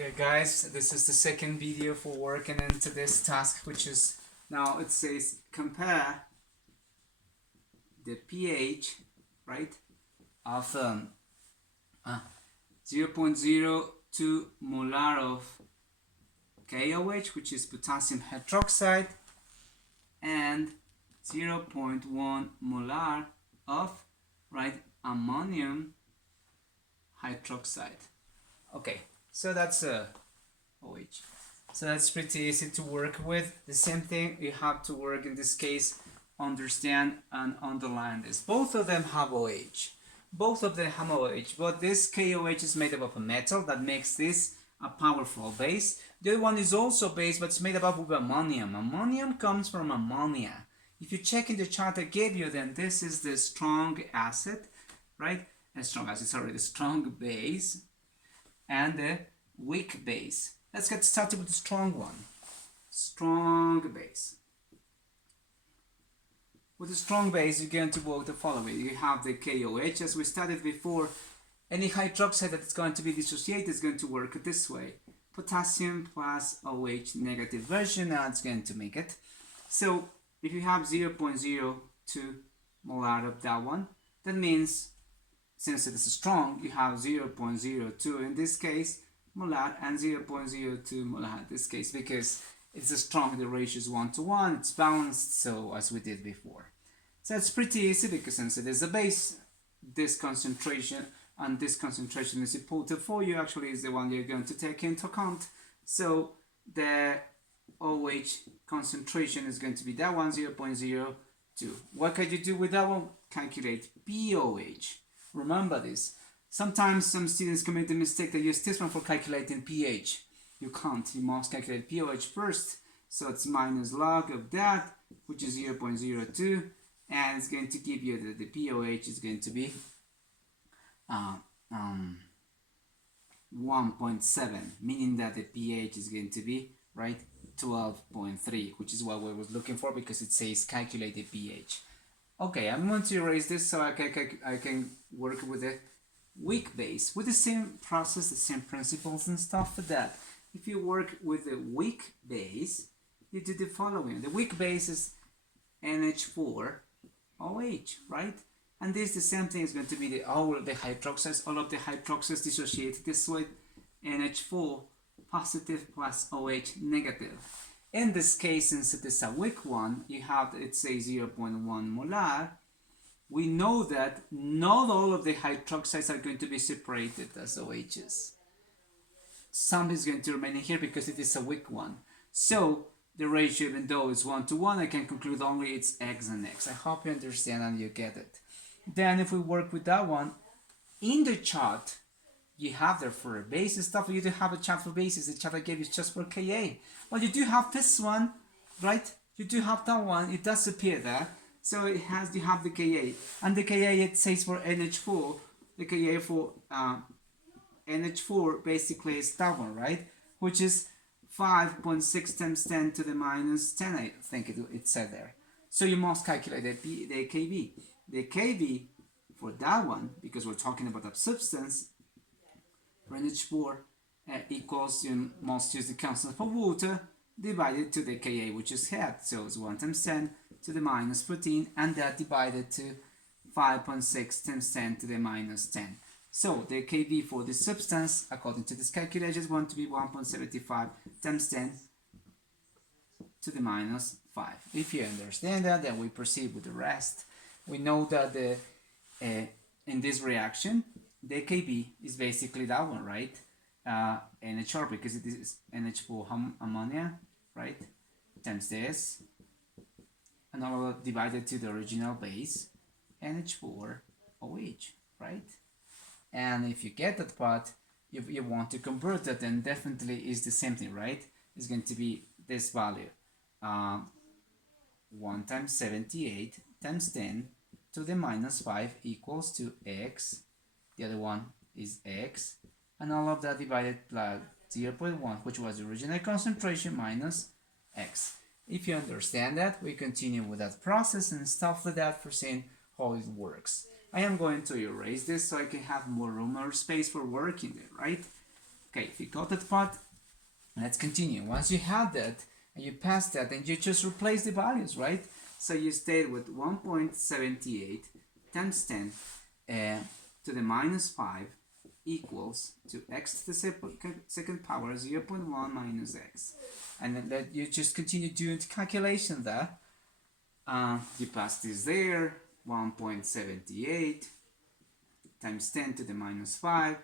Okay guys, this is the second video for working into this task, which is now it says compare the pH, right, of 0.02 molar of KOH, which is potassium hydroxide, and 0.1 molar of, right, ammonium hydroxide. Okay, so that's OH. So that's pretty easy to work with. The same thing you have to work in this case, understand and underline this. Both of them have OH. Both of them have OH, but this KOH is made up of a metal that makes this a powerful base. The other one is also base, but it's made up of ammonium. Ammonium comes from ammonia. If you check in the chart I gave you, then this is the strong acid, right? The strong base and the weak base. Let's get started with the strong one. Strong base. With the strong base, you're going to work the following. You have the KOH, as we studied before. Any hydroxide that is going to be dissociated is going to work this way. Potassium plus OH negative version, now it's going to make it. So if you have 0.02 molar of that one, that means since it is strong, you have 0.02 in this case molar and 0.02 molar in this case, because it's a strong, the ratio is 1 to 1, it's balanced, so as we did before. So it's pretty easy because since it is a base, this concentration and this concentration is important for you, actually is the one you're going to take into account. So the OH concentration is going to be that one, 0.02. What can you do with that one? Calculate pOH. Remember this. Sometimes some students commit the mistake they use this one for calculating pH. You can't. You must calculate pOH first. So it's minus log of that, which is 0.02, and it's going to give you the pOH is going to be 1.7, meaning that the pH is going to be, right, 12.3, which is what we was looking for because it says calculated pH. Okay, I'm going to erase this so I can work with a weak base with the same process, the same principles and stuff for that. If you work with a weak base, you do the following. The weak base is NH4OH, right? And this the same thing is going to be all of the hydroxides dissociated this way, NH4 positive plus OH negative. In this case, since it is a weak one, you have, let's say, 0.1 molar. We know that not all of the hydroxides are going to be separated as OHs. Some is going to remain in here because it is a weak one. So the ratio, even though it's 1 to 1, I can conclude only it's X and X. I hope you understand and you get it. Then if we work with that one, in the chart, you have there for bases stuff, you do have a chart for bases. The chart I gave you is just for Ka. Well, you do have this one, right? You do have that one, it does appear there. So it has, you have the Ka. And the Ka, it says for NH4, the Ka for NH4 basically is that one, right? Which is 5.6 times 10 to the minus 10, I think it said there. So you must calculate the Kb. The Kb for that one, because we're talking about a substance, for NH4 equals, you must use the constant for water divided to the Ka, which is head. So it's 1 times 10 to the minus 14, and that divided to 5.6 times 10 to the minus 10. So the Kb for this substance, according to this calculation, is going to be 1.75 times 10 to the minus 5. If you understand that, then we proceed with the rest. We know that in this reaction, the Kb is basically that one, right? NHR, because it is NH4 ammonia, right? Times this, and all divided to the original base, NH4OH, right? And if you get that part, if you want to convert that, then definitely is the same thing, right? It's going to be this value, 1 times 78 times 10 to the minus 5 equals to X. The other one is X, and all of that divided by 0.1, which was the original concentration, minus X. If you understand that, we continue with that process and stuff like that for seeing how it works. I am going to erase this so I can have more room or space for working there, right? Okay, if you got that part, let's continue. Once you have that and you pass that, then you just replace the values, right? So you stayed with 1.78 times 10 to the minus 5 equals to x to the second power 0.1 minus x. And then that you just continue doing the calculation there. You pass this there, 1.78 times 10 to the minus 5,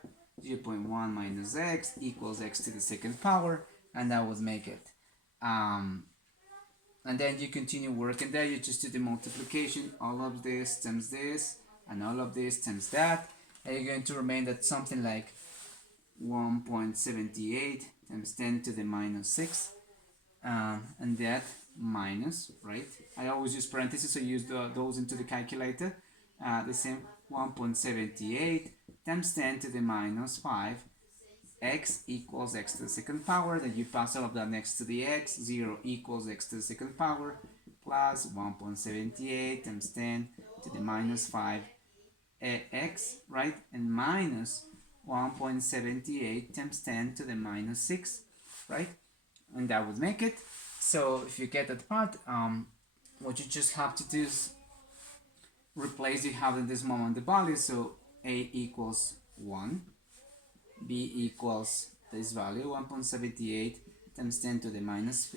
0.1 minus x equals x to the second power, and that would make it. And then you continue working there, you just do the multiplication, all of this times this, and all of this times that, and you're going to remain at something like 1.78 times 10 to the minus 6, and that minus, right? I always use parentheses, so use those into the calculator. The same 1.78 times 10 to the minus 5, x equals x to the second power. Then you pass all of that next to the x, 0 equals x to the second power, plus 1.78 times 10 to the minus 5 x, right? And minus 1.78 times 10 to the minus 6, right? And that would make it. So if you get that part, what you just have to do is replace, you have in this moment the value, so a equals 1, b equals this value 1.78 times 10 to the minus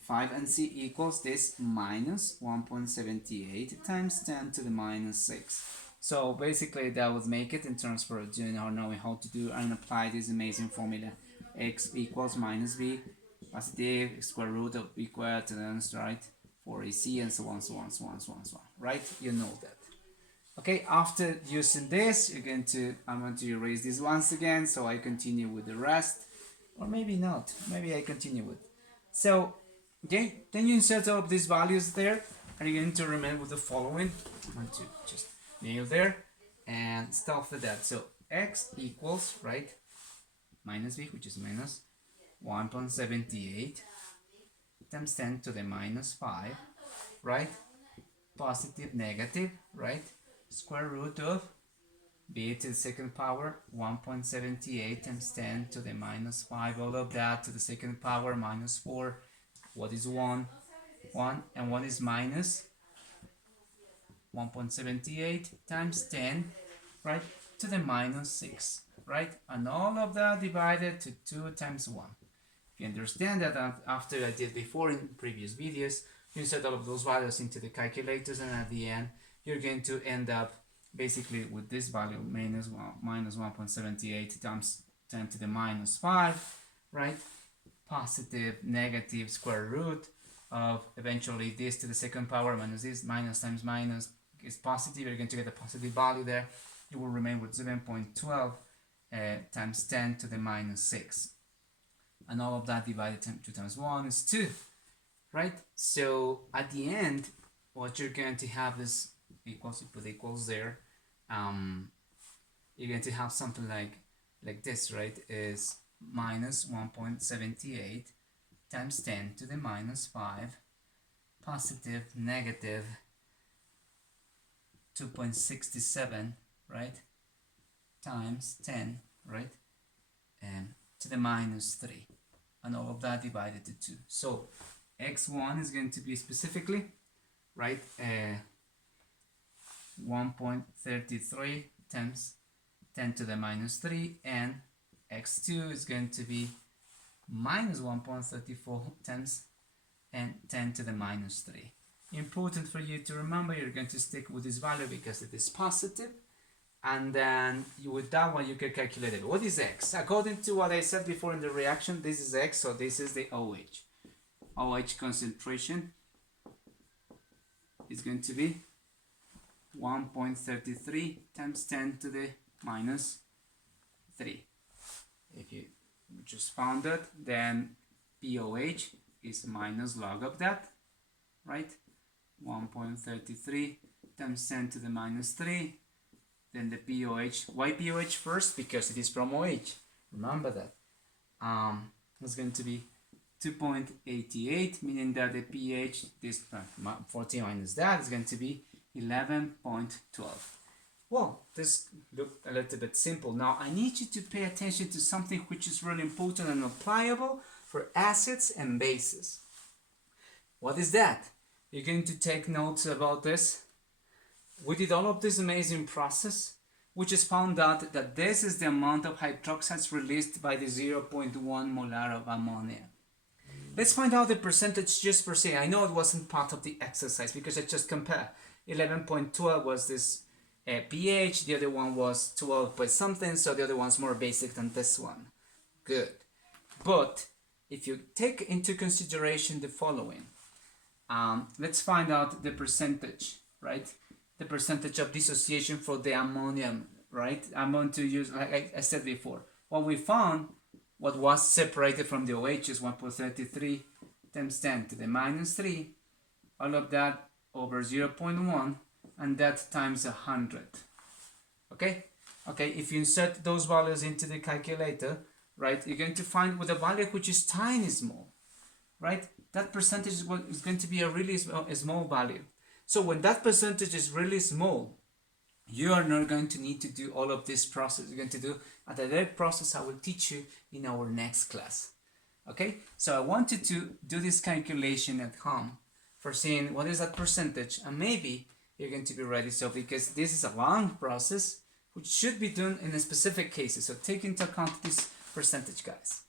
5, and c equals this minus 1.78 times 10 to the minus 6. So basically that would make it in terms for doing or knowing how to do and apply this amazing formula. X equals minus b positive square root of b squared to the right for ac, and so on, so on, so on, so on, so on, right? You know that. Okay, after using this, I'm going to erase this once again, so I continue with the rest, or maybe not, maybe I continue with. So, okay, then you insert all of these values there, and you're going to remain with the following. I'm going to just nail there, and start with that. So, x equals, right, minus b, which is minus 1.78 times 10 to the minus 5, right, positive, negative, right, square root of b to the second power 1.78 times 10 to the minus 5, all of that to the second power minus 4. What is 1? 1, and 1 is minus 1.78 times 10, right, to the minus 6, right, and all of that divided to 2 times 1. You understand that after I did before in previous videos, you insert all of those values into the calculators, and at the end you're going to end up basically with this value minus 1.78 times 10 to the minus 5, right? Positive, negative square root of eventually this to the second power minus this, minus times minus is positive. You're going to get a positive value there. You will remain with 7.12 times 10 to the minus 6. And all of that divided 2 times 1 is 2, right? So at the end, what you're going to have is equals, you put equals there. You're going to have something like this, right? Is minus 1.78 times 10 to the minus 5, positive, negative 2.67, right? Times 10, right? And to the minus 3, and all of that divided to 2. So x1 is going to be specifically, right, 1.33 times 10 to the minus 3, and x2 is going to be minus 1.34 times and 10 to the minus 3. Important for you to remember, you're going to stick with this value because it is positive, and then with that one you can calculate it. What is x? According to what I said before in the reaction, this is x, so this is the OH. OH concentration is going to be 1.33 times 10 to the minus 3. If you just found it, then POH is minus log of that, right? 1.33 times 10 to the minus 3. Then the POH. Why POH first? Because it is from OH. Remember that. It's going to be 2.88, meaning that the pH, this 14 minus that, is going to be 11.12. Well, this looked a little bit simple. Now I need you to pay attention to something which is really important and applicable for acids and bases. What is that? You're going to take notes about this. We did all of this amazing process, which is found out that this is the amount of hydroxides released by the 0.1 molar of ammonia. Let's find out the percentage just per se. I know it wasn't part of the exercise because I just compared. 11.12 was this pH, the other one was 12 point something, so the other one's more basic than this one. Good. But if you take into consideration the following, let's find out the percentage, right? The percentage of dissociation for the ammonium, right? I'm going to use, like I said before, what we found, what was separated from the OH is 1.33 times 10 to the minus 3, all of that over 0.1, and that times 100. Okay? Okay, if you insert those values into the calculator, right, you're going to find with a value which is tiny small, right? That percentage is going to be a really small value. So when that percentage is really small, you are not going to need to do all of this process. You're going to do a direct process I will teach you in our next class. Okay, so I wanted to do this calculation at home for seeing what is that percentage, and maybe you're going to be ready. So because this is a long process which should be done in a specific cases, so take into account this percentage, guys.